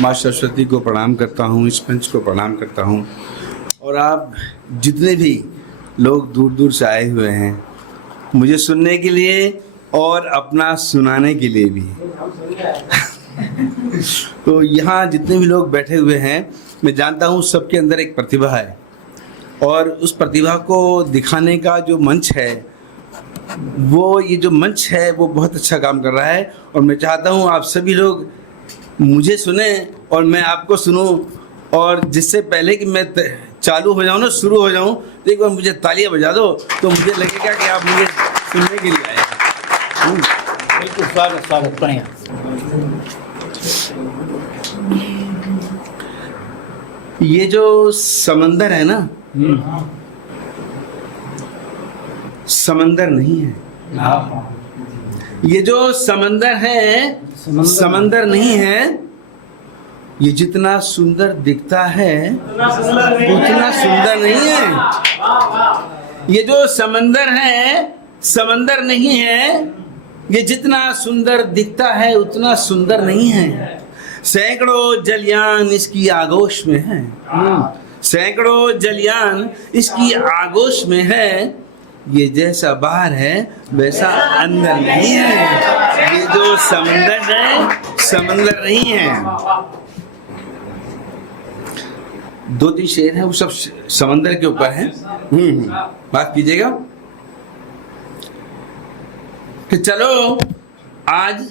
माँ सरस्वती को प्रणाम करता हूँ, इस पंच को प्रणाम करता हूँ, और आप जितने भी लोग दूर दूर से आए हुए हैं मुझे सुनने के लिए और अपना सुनाने के लिए भी। तो यहाँ जितने भी लोग बैठे हुए हैं मैं जानता हूँ सबके अंदर एक प्रतिभा है, और उस प्रतिभा को दिखाने का जो मंच है वो ये जो मंच है वो बहुत अच्छा काम कर रहा है। और मैं चाहता हूँ आप सभी लोग मुझे सुने और मैं आपको सुनूं, और जिससे पहले कि मैं चालू हो जाऊँ ना, शुरू हो जाऊँ, तो एक बार मुझे तालियां बजा दो तो मुझे लगेगा कि आप मुझे सुनने के लिए आए। बिल्कुल, स्वागत स्वागत, बढ़िया। ये जो समंदर है ना, समंदर नहीं है। ये जो समंदर है समंदर नहीं है। ये जितना सुंदर दिखता है उतना सुंदर नहीं है। ये जो समंदर है समंदर नहीं है। ये जितना सुंदर दिखता है उतना सुंदर नहीं है। सैकड़ों जलयान इसकी आगोश में है। सैकड़ों जलयान इसकी आगोश में है। ये जैसा बाहर है वैसा अंदर नहीं है। ये जो समंदर है समंदर नहीं है। दो तीन शेर हैं वो सब समंदर के ऊपर हैं। बात कीजिएगा कि चलो आज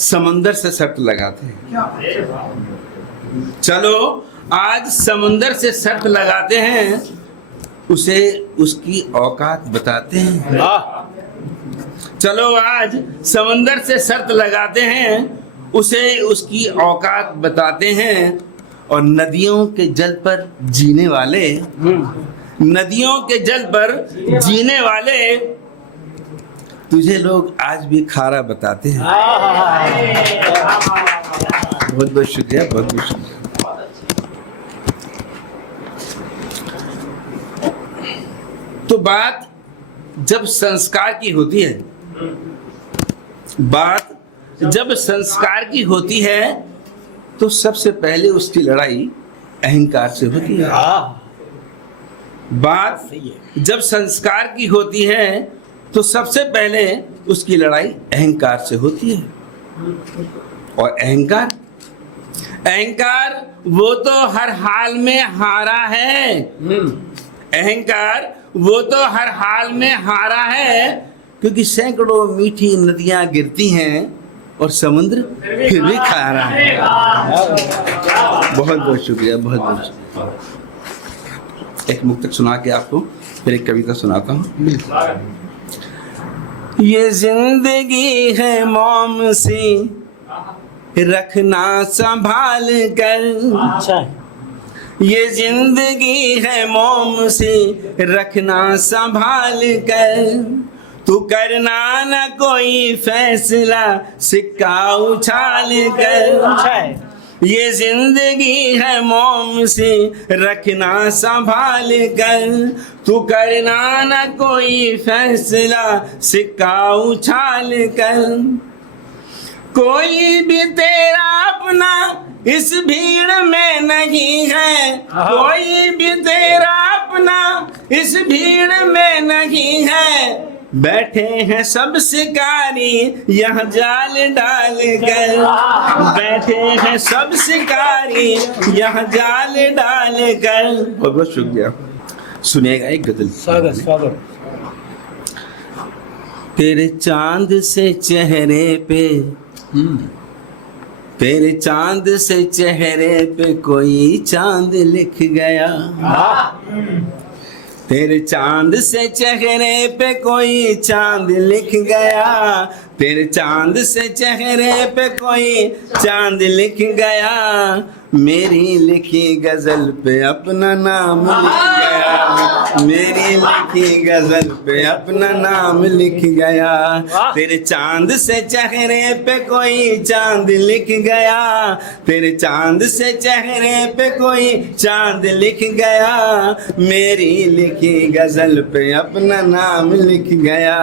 समंदर से शर्त लगाते हैं। चलो आज समंदर से शर्त लगाते हैं, उसे उसकी औकात बताते हैं। चलो आज समंदर से शर्त लगाते हैं, उसे उसकी औकात बताते हैं। और नदियों के जल पर जीने वाले, नदियों के जल पर जीने वाले तुझे लोग आज भी खारा बताते हैं। बहुत बहुत शुक्रिया, बहुत बहुत शुक्रिया। तो बात जब संस्कार की होती है, बात जब संस्कार की होती है तो सबसे पहले उसकी लड़ाई अहंकार से होती है। बात जब संस्कार की होती है तो सबसे पहले उसकी लड़ाई अहंकार से होती है। और अहंकार, अहंकार वो तो हर हाल में हारा है। अहंकार वो तो हर हाल में हारा है, क्योंकि सैकड़ों मीठी नदियां गिरती हैं और समुद्र फिर भी खारा है। बहुत बहुत शुक्रिया, बहुत बहुत शुक्रिया। एक मुक्तक सुना के आपको फिर एक कविता सुनाता हूँ। ये जिंदगी है मोम से रखना संभाल कर। ये जिंदगी है मोम से रखना संभाल कर। तू करना न कोई फैसला सिक्का उछाल कर। ये जिंदगी है मोम से रखना संभाल कर। तू करना न कोई फैसला सिक्का उछाल कर। कोई भी तेरा अपना इस भीड़ में नहीं है। कोई भी तेरा अपना इस भीड़ में नहीं है। बैठे हैं सब शिकारी यहाँ जाल डाल कर। बैठे हैं सब शिकारी यहाँ जाल डाल कर। बहुत बहुत शुक्रिया। सुनिएगा एक गजल। स्वागत स्वागत। तेरे चांद से चेहरे पे, तेरे चांद से चेहरे पे कोई चांद लिख गया। तेरे चांद से चेहरे पे कोई चांद लिख गया। तेरे चांद से चेहरे पे कोई चांद लिख गया। मेरी लिखी गजल पे अपना नाम लिख गया, मेरी लिखी गजल पे अपना नाम लिख गया। तेरे चांद से चेहरे पे कोई चांद लिख गया, तेरे चांद से चेहरे पे कोई चांद लिख गया। मेरी लिखी गजल पे अपना नाम लिख गया,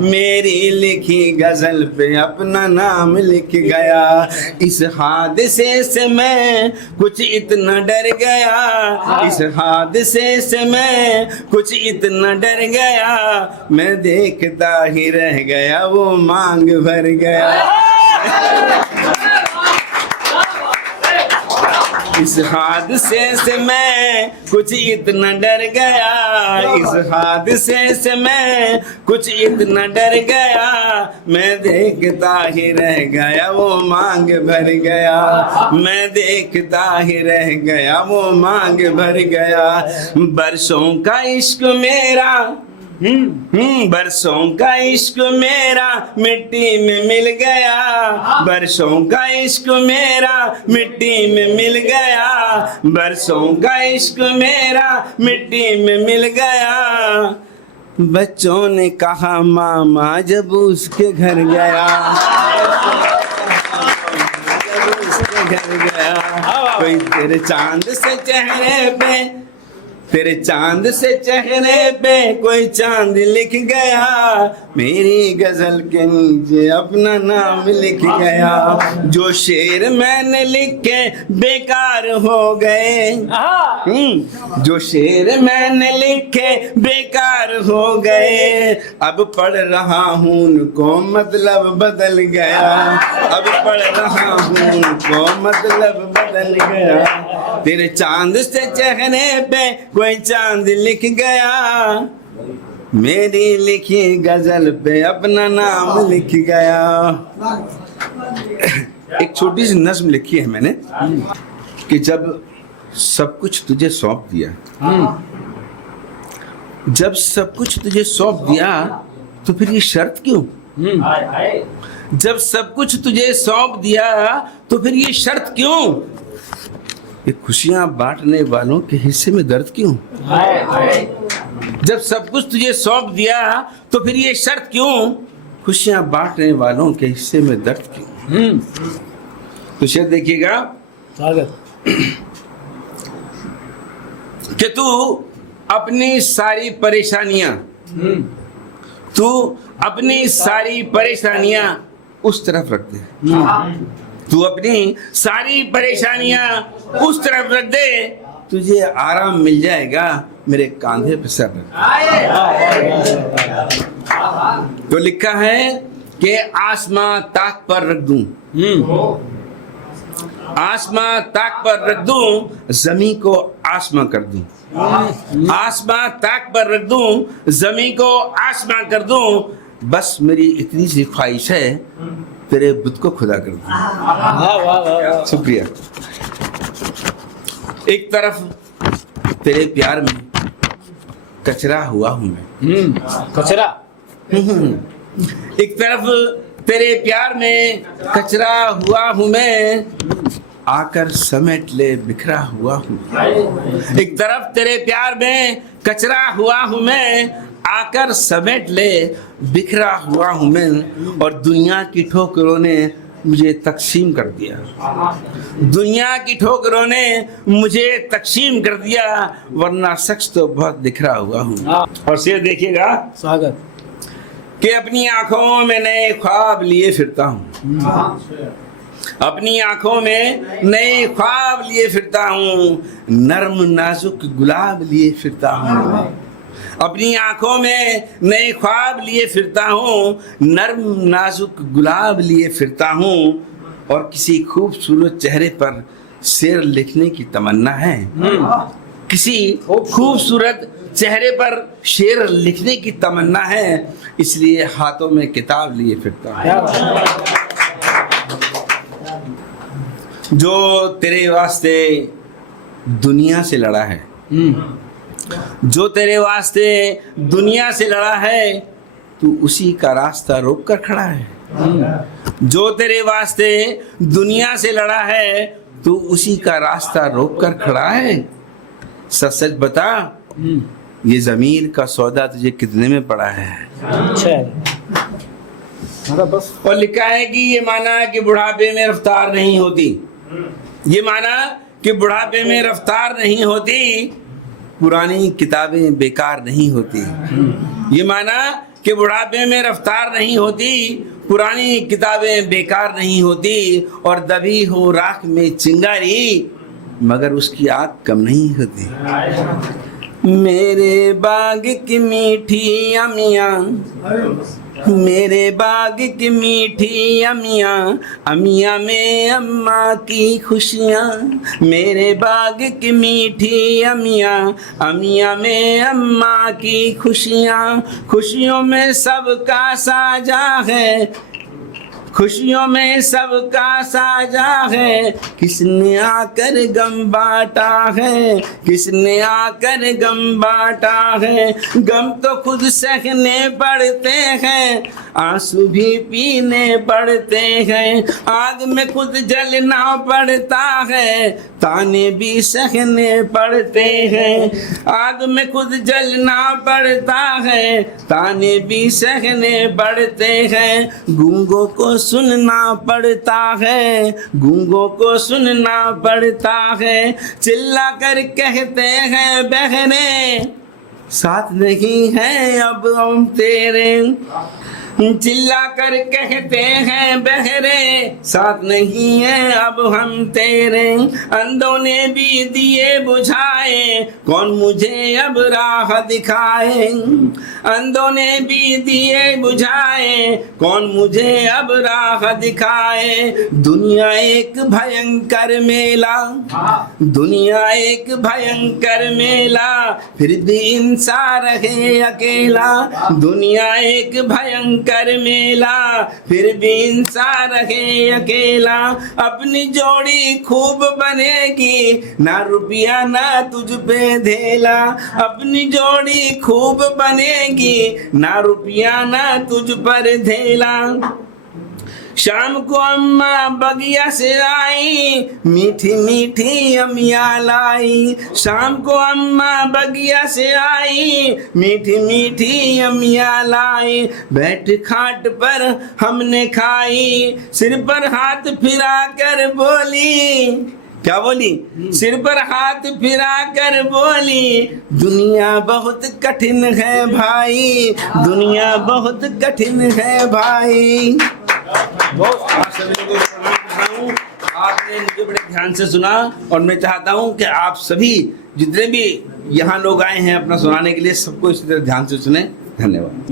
मेरी लिखी गजल पे अपना नाम लिख गया। इस हादसे से मैं कुछ इतना डर गया, इस हादसे से मैं कुछ इतना डर गया। मैं देखता ही रह गया, वो मांग भर गया। इस हादसे से मैं कुछ इतना डर गया, इस हादसे से मैं कुछ इतना डर गया। मैं देखता ही रह गया, वो मांग भर गया, मैं देखता ही रह गया, वो मांग भर गया। बरसों का इश्क मेरा, बरसों का इश्क मेरा मिट्टी में मिल गया, बरसों का इश्क मेरा मिट्टी में मिल गया, बरसों का इश्क मेरा मिट्टी में मिल गया। बच्चों ने कहा मामा जब उसके घर गया, जब उसके घर गया। कोई तेरे चांद से चेहरे पे, तेरे चांद से चेहरे पे कोई चांद लिख गया। मेरी गजल के नीचे अपना नाम लिख गया। जो शेर मैंने लिखे बेकार हो गए, जो शेर मैंने लिखे बेकार हो गए। अब पढ़ रहा हूँ उनको मतलब बदल गया, अब पढ़ रहा हूँ उनको मतलब बदल गया। तेरे चांद से चेहरे पे कोई चांद लिख गया, मेरी लिखी गजल पे अपना नाम लिख गया। एक छोटी सी नज्म लिखी है मैंने कि जब सब कुछ तुझे सौंप दिया, जब सब कुछ तुझे सौंप दिया तो फिर ये शर्त क्यों? जब सब कुछ तुझे सौंप दिया तो फिर ये शर्त क्यों? ये खुशियां बांटने वालों के हिस्से में दर्द क्यों? जब सब कुछ तुझे सौंप दिया तो फिर ये शर्त क्यों? खुशियां बांटने वालों के हिस्से में दर्द क्यों? तो शेर देखिएगा कि तू अपनी सारी परेशानियां, तू अपनी सारी परेशानियां उस तरफ रख दे, तू अपनी सारी परेशानियां उस तरफ रख दे, तुझे आराम मिल जाएगा मेरे कांधे पे सर रख। तो लिखा है कि आसमां ताक पर रख दूं, आसमां ताक पर रख दूं, जमी को आसमां कर दूं, आसमां ताक पर रख दूं, जमी को आसमां कर दूं। बस मेरी इतनी सी ख्वाहिश है, तेरे बुत को खुदा कर दूं। शुक्रिया। एक तरफ तेरे प्यार में कचरा हुआ हूं मैं, कचरा, एक तरफ तेरे प्यार में कचरा हुआ हूं मैं, आकर समेट ले बिखरा हुआ हूं। एक तरफ तेरे प्यार में कचरा हुआ हूं मैं, आकर समेट ले बिखरा हुआ हूं मैं। और दुनिया की ठोकरों ने मुझे तकसीम कर दिया, दुनिया की ठोकरों ने मुझे तकसीम कर दिया, वरना शख्स तो बहुत बिखरा हुआ हूँ। और शेर देखिएगा स्वागत कि अपनी आंखों में नए ख्वाब लिए फिरता हूँ, अपनी आंखों में नए ख्वाब लिए फिरता हूँ, नर्म नाजुक गुलाब लिए फिरता हूँ, अपनी आंखों में नए ख्वाब लिए फिरता हूँ, नर्म नाजुक गुलाब लिए फिरता हूँ। और किसी खूबसूरत चेहरे पर शेर लिखने की तमन्ना है, किसी खूबसूरत चेहरे पर शेर लिखने की तमन्ना है, इसलिए हाथों में किताब लिए फिरता हूँ। जो तेरे वास्ते दुनिया से लड़ा है, जो तेरे वास्ते दुनिया से लड़ा है, तू उसी का रास्ता रोक कर खड़ा है। जो तेरे वास्ते दुनिया से लड़ा है, तू उसी का रास्ता रोक कर खड़ा है। सच सच बता, ये जमीर का सौदा तुझे कितने में पड़ा है? अच्छा है। बस और लिखा है कि ये माना कि बुढ़ापे में रफ्तार नहीं होती, ये माना कि बुढ़ापे में रफ्तार नहीं होती, पुरानी किताबें बेकार नहीं होती। ये माना कि बुढ़ापे में रफ्तार नहीं होती, पुरानी किताबें बेकार नहीं होती, और दबी हो राख में चिंगारी मगर उसकी आग कम नहीं होती। मेरे बाग की मीठी अमियाँ, मेरे बाग की मीठी अमियाँ, अमियाँ में अम्मा की खुशियाँ। मेरे बाग की मीठी अमियाँ, अमियाँ में अम्मा की खुशियाँ। खुशियों में सबका साजा है, खुशियों में सबका साजा है, किसने आकर गम बांटा है, किसने आकर गम बांटा है। गम तो खुद सहने पड़ते हैं, आंसू भी पीने पड़ते हैं। आग में खुद जलना पड़ता है, ताने भी सहने पड़ते हैं। आग में खुद जलना पड़ता है, ताने भी सहने पड़ते हैं। गूंगों को सुनना पड़ता है, गूंगों को सुनना पड़ता है। चिल्ला कर कहते हैं बहरे, साथ नहीं है अब हम तेरे। चिल्ला कर कहते हैं बहरे, साथ नहीं है अब हम तेरे। अंधों ने भी दिए बुझाए, कौन मुझे अब राह दिखाए। अंधों ने भी दिए बुझाए, कौन मुझे अब राह दिखाए। दुनिया एक भयंकर मेला, दुनिया एक भयंकर मेला, फिर भी इंसान रहे अकेला। दुनिया एक भयंकर मेला, फिर भी इंसान रहे अकेला। अपनी जोड़ी खूब बनेगी, ना रुपया ना तुझ पे धेला। अपनी जोड़ी खूब बनेगी, ना रुपया ना तुझ पर धेला। शाम को अम्मा बगिया से आई, मीठी मीठी अमियाँ लाई। शाम को अम्मा बगिया से आई, मीठी मीठी अमियाँ लाई। बैठ खाट पर हमने खाई, सिर पर हाथ फिरा कर बोली। क्या बोली? सिर पर हाथ फिरा कर बोली, दुनिया बहुत कठिन है भाई, दुनिया बहुत कठिन है भाई। बहुत आप सभी लोगों को प्रणाम करता हूँ। आपने मुझे बड़े ध्यान से सुना, और मैं चाहता हूँ कि आप सभी जितने भी यहाँ लोग आए हैं अपना सुनाने के लिए, सबको इसी तरह ध्यान से सुने। धन्यवाद।